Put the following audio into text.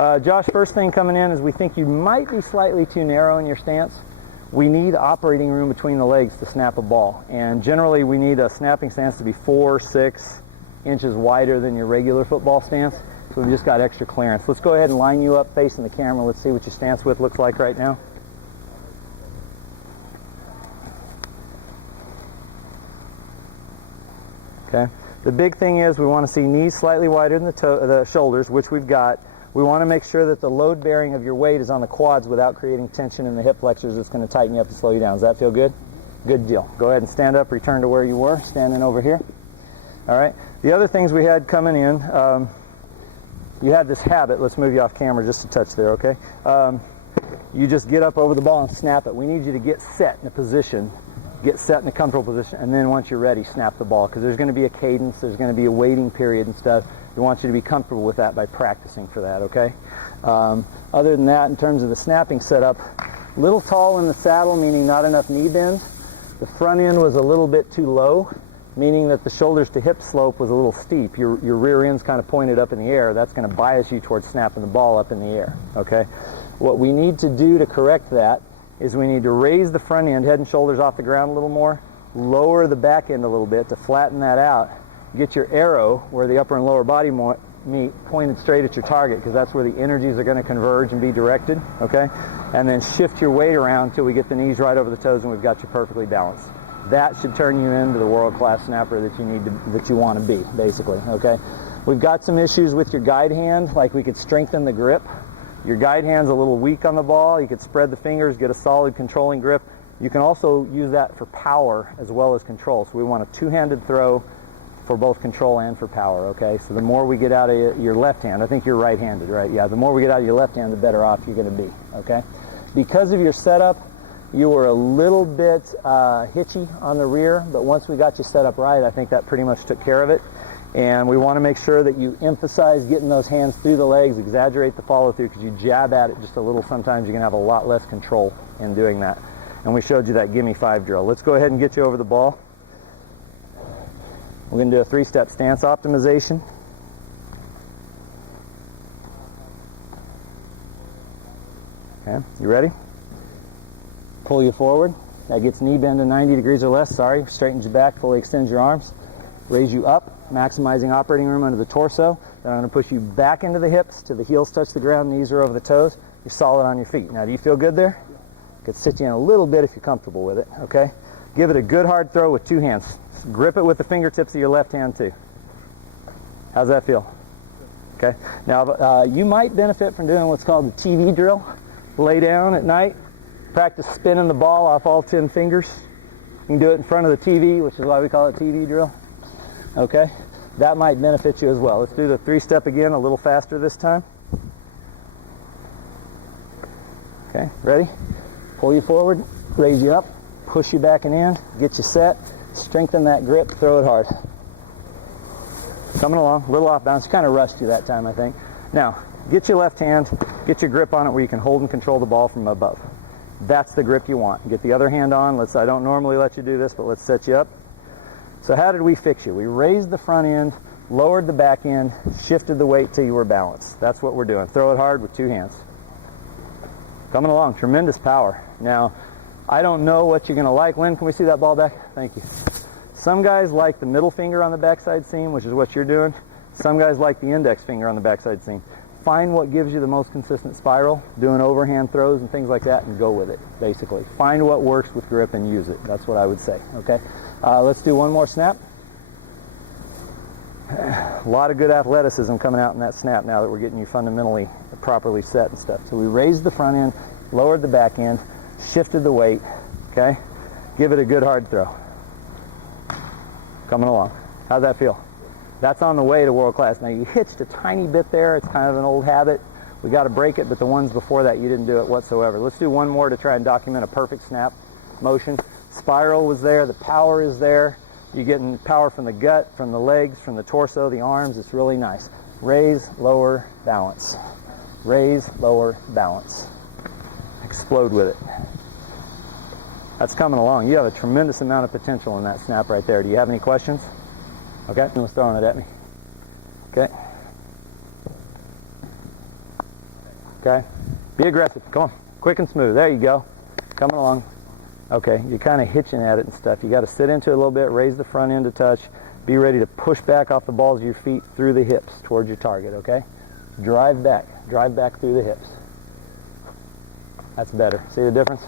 Josh, first thing coming in is we think you might be slightly too narrow in your stance. We need operating room between the legs to snap a ball, and generally we need a snapping stance to be 4-6 inches wider than your regular football stance, so we've just got extra clearance. Let's go ahead and line you up facing the camera. Let's see what your stance width looks like right now. Okay. The big thing is we want to see knees slightly wider than the shoulders, which we've got. We want to make sure that the load bearing of your weight is on the quads without creating tension in the hip flexors that's going to tighten you up and slow you down. Does that feel good? Good deal. Go ahead and stand up, return to where you were, standing over here. All right. The other things we had coming in, you had this habit. Let's move you off camera just a touch there, okay? You just get up over the ball and snap it. We need you to get set in a position, get set in a comfortable position, and then once you're ready, snap the ball, because there's going to be a cadence, there's going to be a waiting period and stuff. We want you to be comfortable with that by practicing for that, okay? Other than that, in terms of the snapping setup, little tall in the saddle, meaning not enough knee bend. The front end was a little bit too low, meaning that the shoulders to hip slope was a little steep. Your rear end's kind of pointed up in the air. That's going to bias you towards snapping the ball up in the air, okay? What we need to do to correct that is we need to raise the front end, head and shoulders off the ground a little more, lower the back end a little bit to flatten that out. Get your arrow where the upper and lower body meet pointed straight at your target, because that's where the energies are going to converge and be directed, okay? And then shift your weight around until we get the knees right over the toes and we've got you perfectly balanced. That should turn you into the world-class snapper that you want to be, basically, okay? We've got some issues with your guide hand, like we could strengthen the grip. Your guide hand's a little weak on the ball. You could spread the fingers, get a solid controlling grip. You can also use that for power as well as control. So we want a two-handed throw for both control and for power, okay? So the more we get out of your left hand, I think you're right-handed, right? Yeah, the more we get out of your left hand, the better off you're going to be, okay? Because of your setup, you were a little bit hitchy on the rear, but once we got you set up right, I think that pretty much took care of it. And we want to make sure that you emphasize getting those hands through the legs, exaggerate the follow-through, because you jab at it just a little, sometimes you can have a lot less control in doing that. And we showed you that gimme 5 drill. Let's go ahead and get you over the ball. We're going to do a 3-step stance optimization. Okay, you ready? Pull you forward. That gets knee bend to 90 degrees or less. Sorry, straightens you back, fully extends your arms. Raise you up, maximizing operating room under the torso. Then I'm going to push you back into the hips till the heels touch the ground, knees are over the toes. You're solid on your feet. Now, do you feel good there? I could sit you in a little bit if you're comfortable with it, okay? Give it a good hard throw with 2 hands. Grip it with the fingertips of your left hand too. How's that feel? Okay. Now, you might benefit from doing what's called the TV drill. Lay down at night, practice spinning the ball off all 10 fingers. You can do it in front of the TV, which is why we call it TV drill. Okay. That might benefit you as well. Let's do the 3-step again, a little faster this time. Okay, ready? Pull you forward, raise you up, push you back and in, get you set. Strengthen that grip, throw it hard. Coming along, a little off balance. Kind of rushed you that time, I think. Now, get your left hand, get your grip on it where you can hold and control the ball from above. That's the grip you want. Get the other hand on. I don't normally let you do this, but let's set you up. So how did we fix you? We raised the front end, lowered the back end, shifted the weight till you were balanced. That's what we're doing. Throw it hard with 2 hands. Coming along, tremendous power. Now, I don't know what you're going to like. Lynn, can we see that ball back? Thank you. Some guys like the middle finger on the backside seam, which is what you're doing. Some guys like the index finger on the backside seam. Find what gives you the most consistent spiral, doing overhand throws and things like that, and go with it, basically. Find what works with grip and use it. That's what I would say, okay? Let's do one more snap. A lot of good athleticism coming out in that snap now that we're getting you fundamentally properly set and stuff. So we raised the front end, lowered the back end, shifted the weight, okay? Give it a good hard throw. Coming along. How's that feel? That's on the way to world class. Now you hitched a tiny bit there. It's kind of an old habit. We got to break it, but the ones before that you didn't do it whatsoever. Let's do one more to try and document a perfect snap motion. Spiral was there. The power is there. You're getting power from the gut, from the legs, from the torso, the arms. It's really nice. Raise, lower, balance. Raise, lower, balance. Explode with it. That's coming along. You have a tremendous amount of potential in that snap right there. Do you have any questions? Okay, who's throwing it at me? Okay. Okay? Be aggressive. Come on. Quick and smooth. There you go. Coming along. Okay, you're kind of hitching at it and stuff. You got to sit into it a little bit, raise the front end to touch. Be ready to push back off the balls of your feet through the hips towards your target, okay? Drive back through the hips. That's better. See the difference?